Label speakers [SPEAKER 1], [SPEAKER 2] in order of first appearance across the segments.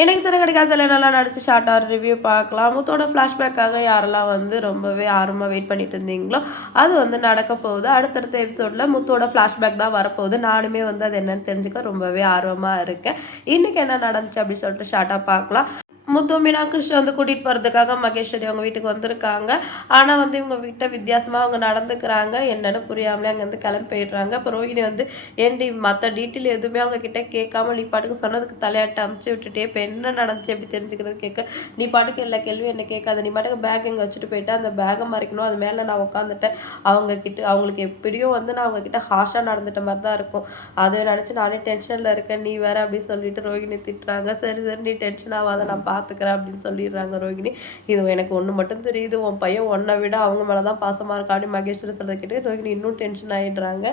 [SPEAKER 1] எனக்கு சிறகடி கிடைக்காது நல்லா நடிச்சு ஷார்ட்டாக ஆர் ரிவ்யூ பார்க்கலாம். முத்தோட ஃப்ளாஷ்பேக்காக யாரெல்லாம் வந்து ரொம்பவே ஆர்வமாக வெயிட் பண்ணிட்டு இருந்தீங்களோ அது வந்து நடக்க போகுது. அடுத்தடுத்த எபிசோடில் முத்தோட ஃப்ளாஷ்பேக் தான் வரப்போகுது. நானுமே வந்து அது என்னன்னு தெரிஞ்சுக்க ரொம்பவே ஆர்வமாக இருக்கேன். இன்றைக்கி என்ன நடந்துச்சு அப்படின்னு சொல்லிட்டு ஷார்ட்டாக பார்க்கலாம். முத்து மீனாட்சி வந்து கூட்டிகிட்டு போகிறதுக்காக மகேஸ்வரி அவங்க வீட்டுக்கு வந்திருக்காங்க. ஆனால் வந்து இவங்க வீட்டை வித்தியாசமாக அவங்க நடந்துக்கிறாங்க. என்னென்னு புரியாமலே அங்கேருந்து கிளம்பி போயிடுறாங்க. இப்போ ரோஹிணி வந்து ஏன்டி மற்ற டீட்டெயில் எதுவுமே அவங்க கிட்ட கேட்காம நீ பாட்டுக்கு சொன்னதுக்கு தலையாட்ட அமுச்சு விட்டுட்டே இப்போ என்ன நடந்துச்சு? எப்படி தெரிஞ்சுக்கிறது? கேட்க நீ பாட்டுக்கு எல்லா கேள்வியும் என்ன கேட்காத. நீ பாட்டுக்கு பேக் இங்கே வச்சுட்டு போயிட்டு? அந்த பேகை மறைக்கணும். அது மேலே நான் உட்காந்துட்டேன் அவங்க கிட்ட அவங்களுக்கு எப்படியும் வந்து நான் அவங்க கிட்ட ஹாஷாக நடந்துட்ட மாதிரி தான் இருக்கும். அதை நினச்சி நானே டென்ஷனில் இருக்கேன். நீ வேற அப்படின்னு சொல்லிட்டு ரோஹிணி திட்டுறாங்க. சரி சரி நீ டென்ஷன் ஆகாத நான் பார்த்துக்கிறேன் அப்படின்னு சொல்லிடுறாங்க ரோகிணி. இது எனக்கு ஒன்று மட்டும் தெரியுது. உன் பையன் ஒன்றை விட அவங்க மேலே தான் பாசமாக இருக்கா அப்படின்னு மகேஸ்வரி சொல்கிறத கேட்டு ரோகிணி இன்னும் டென்ஷன் ஆகிடுறாங்க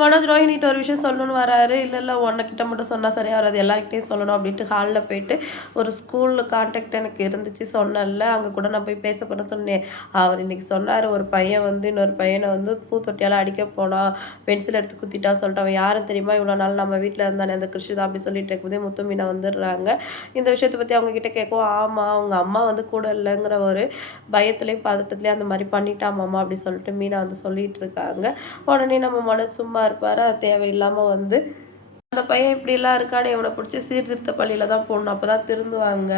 [SPEAKER 1] மனோஜ் ரோஹினிட்ட ஒரு விஷயம் சொல்லணும்னு வராரு. இல்லை இல்லை உன்னைக்கிட்ட மட்டும் சொன்னால் சரியாக வராது எல்லாருக்கிட்டையும் சொல்லணும் அப்படின்ட்டு ஹாலில் போயிட்டு ஒரு ஸ்கூலில் கான்டாக்ட் எனக்கு இருந்துச்சு. சொன்னல அங்கே கூட நான் போய் பேச போகிறேன் சொன்னேன். அவர் இன்னைக்கு சொன்னார் ஒரு பையன் வந்து இன்னொரு பையனை வந்து பூத்தொட்டியால் அடிக்க போனான் பென்சில் எடுத்து குத்திட்டா சொல்லிட்டு அவன் யாரும் தெரியுமா? இவ்வளோ நாள் நம்ம வீட்டில் இருந்தானே அந்த கிருஷ்ணா அப்படி சொல்லிட்டு இருக்கும்போதே முத்து மீனா வந்துடுறாங்க. இந்த விஷயத்தை பற்றி அவங்க கேட்கும் ஆமாம் அவங்க அம்மா வந்து கூட இல்லைங்கிற ஒரு பயத்துலேயும் பதட்டத்துலேயும் அந்த மாதிரி பண்ணிட்டாமாம்மா அப்படி சொல்லிட்டு மீனா வந்து சொல்லிட்டு இருக்காங்க. உடனே நம்ம மனசு சும்மா இருப்பார் அது தேவையில்லாமல் வந்து அந்த பையன் இப்படிலாம் இருக்கான்னு இவனை பிடிச்சி சீர்திருத்த பள்ளியில் தான் போடணும். அப்போ தான் திருந்துவாங்க.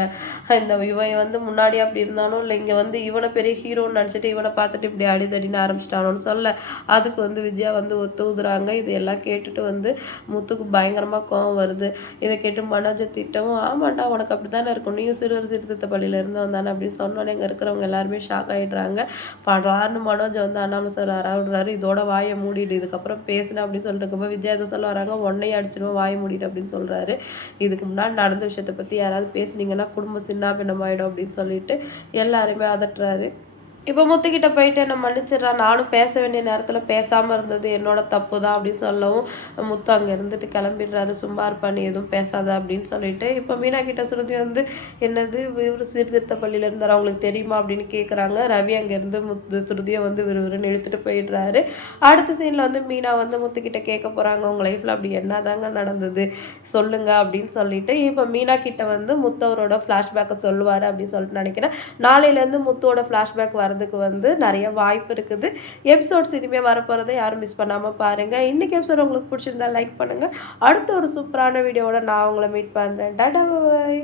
[SPEAKER 1] இந்த இவன் வந்து முன்னாடி அப்படி இருந்தாலும் இல்லை இங்கே வந்து இவனை பெரிய ஹீரோன்னு நினச்சிட்டு இவனை பார்த்துட்டு இப்படி அடிதடின்னு ஆரம்பிச்சிட்டானோன்னு சொல்ல அதுக்கு வந்து விஜயா வந்து ஒத்து இதையெல்லாம் இது எல்லாம் கேட்டுட்டு வந்து முத்துக்கு பயங்கரமாக கோவம் வருது. இதை கேட்டு மனோஜை திட்டவும் ஆமாண்டா உனக்கு அப்படி தானே இருக்கும். நீயும் சிறுவர் சீர்திருத்த பள்ளியில் இருந்து வந்தானே அப்படின்னு சொன்னோன்னே இங்கே இருக்கிறவங்க எல்லாருமே ஷாக் ஆகிடுறாங்க படார்னு மனோஜ் வந்து அண்ணாம சார் விடுறாரு இதோட வாயை மூடிடு இதுக்கப்புறம் பேசுனேன் அப்படின்னு சொல்லிட்டு இருக்கும்போது விஜயா இதை சொல்ல வராங்க உன்னையும் அடிச்சு வச்சிருவோம் வாய் மூடிட்டு அப்படின்னு சொல்கிறாரு இதுக்கு முன்னாடி நடந்த விஷயத்தை பற்றி யாராவது பேசுனீங்கன்னா குடும்பம் சின்ன பின்னமாயிடும் அப்படின்னு சொல்லிட்டு எல்லாருமே அதட்டுறாரு. இப்போ முத்துக்கிட்ட போயிட்டு என்னை மன்னிச்சிடுறா? நானும் பேச வேண்டிய நேரத்தில் பேசாமல் இருந்தது என்னோட தப்பு தான் அப்படின்னு சொல்லவும் முத்து அங்கே இருந்துட்டு கிளம்பிடுறாரு. சும்மா இருப்பான்னு எதுவும் பேசாத அப்படின்னு சொல்லிட்டு இப்போ மீனா கிட்ட சுருதி வந்து என்னது இவர் சீர்திருத்த பள்ளியில் இருந்தார்? அவங்களுக்கு தெரியுமா அப்படின்னு கேட்குறாங்க ரவி அங்கேருந்து முத்து சுருதியை வந்து விறுவிறுன்னு இழுத்துட்டு போயிடுறாரு. அடுத்த சீனில் வந்து மீனா வந்து முத்துக்கிட்ட கேட்க போகிறாங்க உங்கள் லைஃப்பில் அப்படி என்ன தாங்க நடந்தது? சொல்லுங்க அப்படின்னு சொல்லிட்டு இப்போ மீனா கிட்ட வந்து முத்தவரோட ஃப்ளாஷ்பேக்கை சொல்லுவார் அப்படின்னு சொல்லிட்டு நினைக்கிறேன். நாளையிலேருந்து முத்தோட ஃப்ளாஷ்பேக் வர வரதுக்கு வந்து நிறைய வாய்ப்பு இருக்குது. எபிசோட்ஸ் இனிமேல் வரப்போகிறத யாரும் மிஸ் பண்ணாமல் பாருங்கள் இன்றைக்கி எபிசோட் உங்களுக்கு பிடிச்சிருந்தா லைக் பண்ணுங்கள் அடுத்த ஒரு சூப்பரான வீடியோவோட நான் உங்களை மீட் பண்ணுறேன் டாடா பாய்